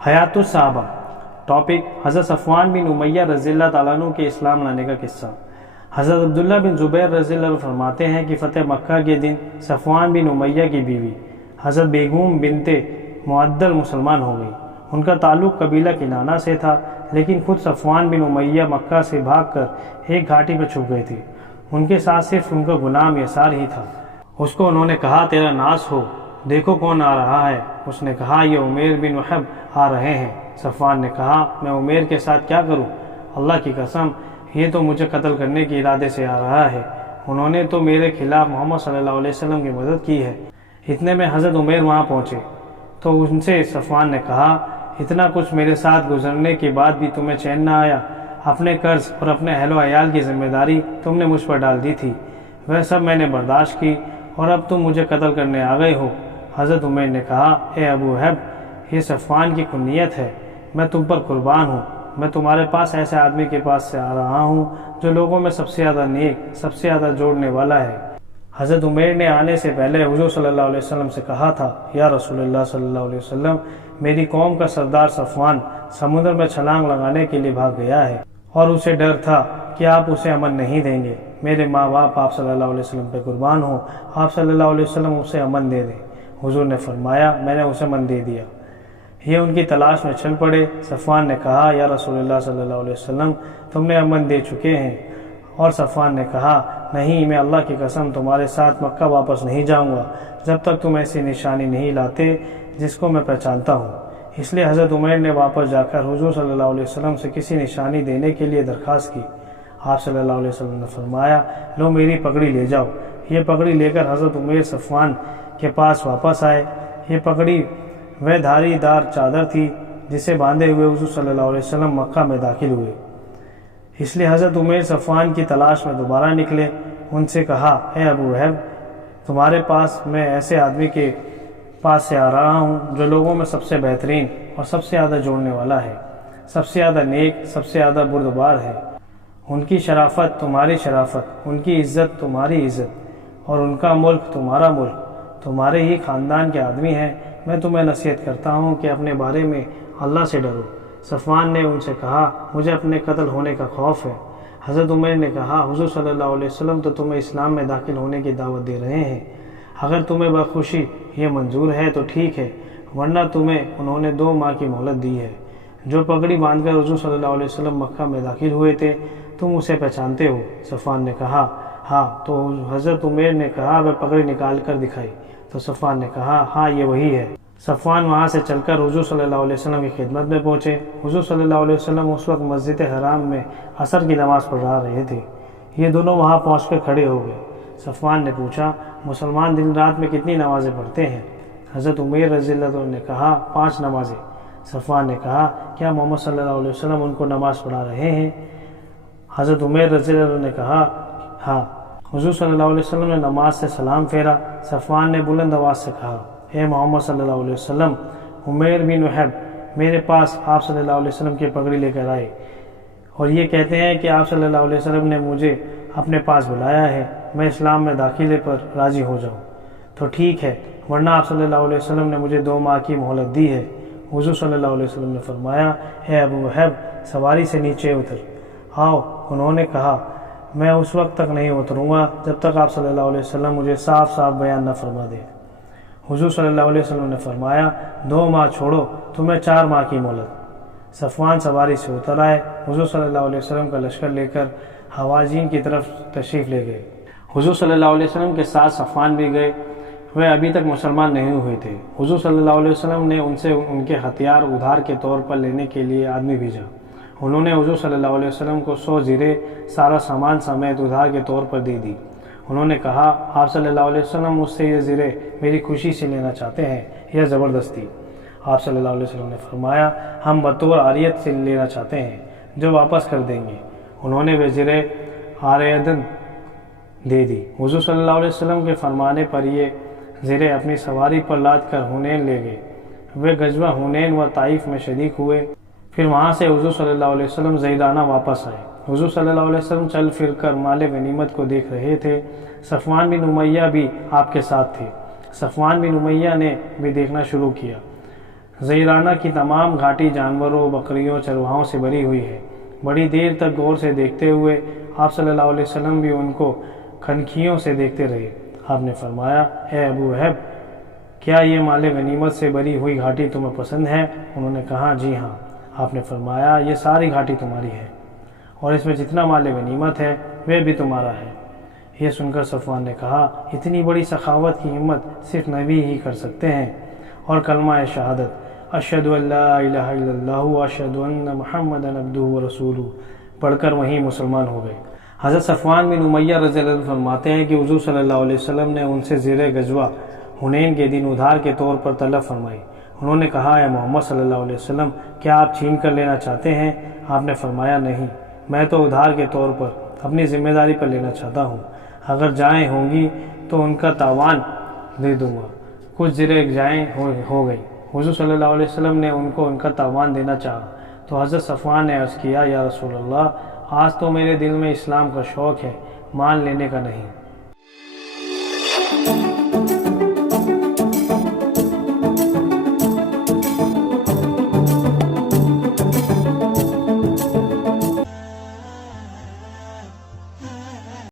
حیات الصحابہ ٹاپک حضرت صفوان بن امیہ رضی اللہ تعالیٰ عنہ کے اسلام لانے کا قصہ۔ حضرت عبداللہ بن زبیر رضی اللہ عنہ فرماتے ہیں کہ فتح مکہ کے دن صفوان بن امیہ کی بیوی حضرت بیگم بنت معدل مسلمان ہو گئی۔ ان کا تعلق قبیلہ کنانہ سے تھا، لیکن خود صفوان بن امیہ مکہ سے بھاگ کر ایک گھاٹی پر چھپ گئے تھے۔ ان کے ساتھ صرف ان کا غلام یسار ہی تھا۔ اس کو انہوں نے کہا تیرا ناس ہو، دیکھو کون آ رہا ہے۔ اس نے کہا یہ عمیر بن وہب آ رہے ہیں۔ صفوان نے کہا میں عمیر کے ساتھ کیا کروں؟ اللہ کی قسم یہ تو مجھے قتل کرنے کے ارادے سے آ رہا ہے۔ انہوں نے تو میرے خلاف محمد صلی اللہ علیہ وسلم کی مدد کی ہے۔ اتنے میں حضرت عمیر وہاں پہنچے تو ان سے صفوان نے کہا اتنا کچھ میرے ساتھ گزرنے کے بعد بھی تمہیں چین نہ آیا؟ اپنے قرض اور اپنے اہل و عیال کی ذمہ داری تم نے مجھ پر ڈال دی تھی، وہ سب میں نے برداشت کی اور اب تم مجھے قتل کرنے آ گئے ہو۔ حضرت عمیر نے کہا اے ابو وہب، یہ صفوان کی کنیت ہے، میں تم پر قربان ہوں۔ میں تمہارے پاس ایسے آدمی کے پاس سے آ رہا ہوں جو لوگوں میں سب سے زیادہ نیک، سب سے زیادہ جوڑنے والا ہے۔ حضرت عمیر نے آنے سے پہلے حضور صلی اللہ علیہ وسلم سے کہا تھا یا رسول اللہ صلی اللہ علیہ وسلم، میری قوم کا سردار صفوان سمندر میں چھلانگ لگانے کے لیے بھاگ گیا ہے اور اسے ڈر تھا کہ آپ اسے امن نہیں دیں گے۔ میرے ماں باپ آپ صلی اللہ علیہ وسلم پہ قربان ہوں، آپ صلی اللہ علیہ وسلم اسے امن دے دیں۔ حضور نے فرمایا میں نے اسے امن دے دیا۔ یہ ان کی تلاش میں چل پڑے۔ صفوان نے کہا یا رسول اللہ صلی اللہ علیہ وسلم، تم نے امن دے چکے ہیں۔ اور صفوان نے کہا نہیں، میں اللہ کی قسم تمہارے ساتھ مکہ واپس نہیں جاؤں گا جب تک تم ایسی نشانی نہیں لاتے جس کو میں پہچانتا ہوں۔ اس لیے حضرت عمیر نے واپس جا کر حضور صلی اللہ علیہ وسلم سے کسی نشانی دینے کے لیے درخواست کی۔ آپ صلی اللہ علیہ وسلم نے فرمایا لو میری پگڑی لے جاؤ۔ یہ پگڑی لے کر حضرت عمیر صفوان کے پاس واپس آئے۔ یہ پگڑی وہ دھاری دار چادر تھی جسے باندھے ہوئے حضور صلی اللہ علیہ وسلم مکہ میں داخل ہوئے۔ اس لیے حضرت عمیر صفوان کی تلاش میں دوبارہ نکلے۔ ان سے کہا اے ابو وہب، تمہارے پاس میں ایسے آدمی کے پاس سے آ رہا ہوں جو لوگوں میں سب سے بہترین اور سب سے زیادہ جوڑنے والا ہے، سب سے زیادہ نیک، سب سے زیادہ بردبار ہے۔ ان کی شرافت تمہاری شرافت، ان کی عزت تمہاری عزت اور ان کا ملک تمہارا ملک، تمہارے ہی خاندان کے آدمی ہیں۔ میں تمہیں نصیحت کرتا ہوں کہ اپنے بارے میں اللہ سے ڈرو۔ صفوان نے ان سے کہا مجھے اپنے قتل ہونے کا خوف ہے۔ حضرت عمر نے کہا حضور صلی اللہ علیہ وسلم تو تمہیں اسلام میں داخل ہونے کی دعوت دے رہے ہیں، اگر تمہیں بخوشی یہ منظور ہے تو ٹھیک ہے، ورنہ تمہیں انہوں نے 2 ماہ کی مہلت دی ہے۔ جو پگڑی باندھ کر حضور صلی اللہ علیہ وسلم مکہ میں داخل ہوئے تھے تم اسے پہچانتے ہو؟ صفوان نے کہا ہاں۔ تو حضرت عمیر نے کہا وہ پگڑی نکال کر دکھائی تو صفوان نے کہا ہاں یہ وہی ہے۔ صفوان وہاں سے چل کر حضور صلی اللہ علیہ وسلم کی خدمت میں پہنچے۔ حضور صلی اللہ علیہ وسلم اس وقت مسجد حرام میں عصر کی نماز پڑھا رہے تھے۔ یہ دونوں وہاں پہنچ کر کھڑے ہو گئے۔ صفوان نے پوچھا مسلمان دن رات میں کتنی نمازیں پڑھتے ہیں؟ حضرت عمیر رضی اللہ عنہ نے کہا 5 نمازیں۔ صفوان نے کہا کیا محمد صلی اللہ علیہ وسلم ان کو نماز پڑھا رہے ہیں؟ حضرت عمیر رضی اللہ عنہ نے کہا ہاں۔ حضور صلی اللہ علیہ وسلم نے نماز سے سلام پھیرا۔ صفوان نے بلند آواز سے کہا اے محمد صلی اللہ علیہ وسلم، عمیر بن وہب میرے پاس آپ صلی اللہ علیہ وسلم کی پگڑی لے کر آئے اور یہ کہتے ہیں کہ آپ صلی اللہ علیہ وسلم نے مجھے اپنے پاس بلایا ہے، میں اسلام میں داخلے پر راضی ہو جاؤں تو ٹھیک ہے، ورنہ آپ صلی اللہ علیہ وسلم نے مجھے 2 ماہ کی مہلت دی ہے۔ حضور صلی اللہ علیہ وسلم نے فرمایا اے ابو وہب سواری سے نیچے اتر آؤ۔ انہوں نے کہا میں اس وقت تک نہیں اتروں گا جب تک آپ صلی اللہ علیہ وسلم مجھے صاف صاف بیان نہ فرما دے۔ حضور صلی اللہ علیہ وسلم نے فرمایا 2 ماہ چھوڑو، تمہیں 4 ماہ کی مہلت۔ صفوان سواری سے اتر آئے۔ حضور صلی اللہ علیہ وسلم کا لشکر لے کر حوازین کی طرف تشریف لے گئے۔ حضور صلی اللہ علیہ وسلم کے ساتھ صفوان بھی گئے، وہ ابھی تک مسلمان نہیں ہوئے تھے۔ حضور صلی اللہ علیہ وسلم نے ان سے ان کے ہتھیار ادھار کے طور پر لینے کے لیے آدمی بھیجا۔ انہوں نے حضور صلی اللہ علیہ وسلم کو 100 زرے سارا سامان سمیت ادھار کے طور پر دے دی۔ انہوں نے کہا آپ صلی اللہ علیہ وسلم مجھ سے یہ زرے میری خوشی سے لینا چاہتے ہیں یا زبردستی؟ آپ صلی اللہ علیہ وسلم نے فرمایا ہم بطور عاریت سے لینا چاہتے ہیں جو واپس کر دیں گے۔ انہوں نے وہ زرے عاریدن دے دی۔ حضور صلی اللہ علیہ وسلم کے فرمانے پر یہ زرے اپنی سواری پر لاد کر حنین لے گئے۔ وہ غزوہ حنین و طائف میں شریک ہوئے۔ پھر وہاں سے حضور صلی اللہ علیہ وسلم زیدانہ واپس آئے۔ حضور صلی اللہ علیہ وسلم چل پھر کر مال غنیمت کو دیکھ رہے تھے۔ صفوان بن امیہ بھی آپ کے ساتھ تھے۔ صفوان بن امیہ نے بھی دیکھنا شروع کیا۔ زیرانہ کی تمام گھاٹی جانوروں، بکریوں، چرواہوں سے بھری ہوئی ہے۔ بڑی دیر تک غور سے دیکھتے ہوئے آپ صلی اللہ علیہ وسلم بھی ان کو کھنکھیوں سے دیکھتے رہے۔ آپ نے فرمایا، اے ابو وہب، کیا یہ مال غنیمت سے بھری ہوئی گھاٹی تمہیں پسند ہے؟ انہوں نے کہا، جی ہاں۔ آپ نے فرمایا، یہ ساری گھاٹی تمہاری ہے اور اس میں جتنا مال غنیمت ہے وہ بھی تمہارا ہے۔ یہ سن کر صفوان نے کہا، اتنی بڑی سخاوت کی ہمت صرف نبی ہی کر سکتے ہیں، اور کلمہ شہادت اشہد ان لا الہ الا اللہ واشہد ان محمد عبدہ ورسولہ پڑھ کر وہیں مسلمان ہو گئے۔ حضرت صفوان بن امیہ رضی اللہ عنہ فرماتے ہیں کہ حضور صلی اللہ علیہ وسلم نے ان سے زیر غزوہ حنین کے دن ادھار کے طور پر طلب فرمائی۔ انہوں نے کہا، اے محمد صلی اللہ علیہ وسلم، کیا آپ چھین کر لینا چاہتے ہیں؟ آپ نے فرمایا، نہیں، میں تو ادھار کے طور پر اپنی ذمہ داری پر لینا چاہتا ہوں۔ اگر جائیں ہوں گی تو ان کا تاوان دے دوں گا۔ کچھ زریں جائیں ہو گئی۔ حضور صلی اللہ علیہ وسلم نے ان کو ان کا تاوان دینا چاہا تو حضرت صفوان نے عرض کیا، یا رسول اللہ، آج تو میرے دل میں اسلام کا شوق ہے، مان لینے کا نہیں۔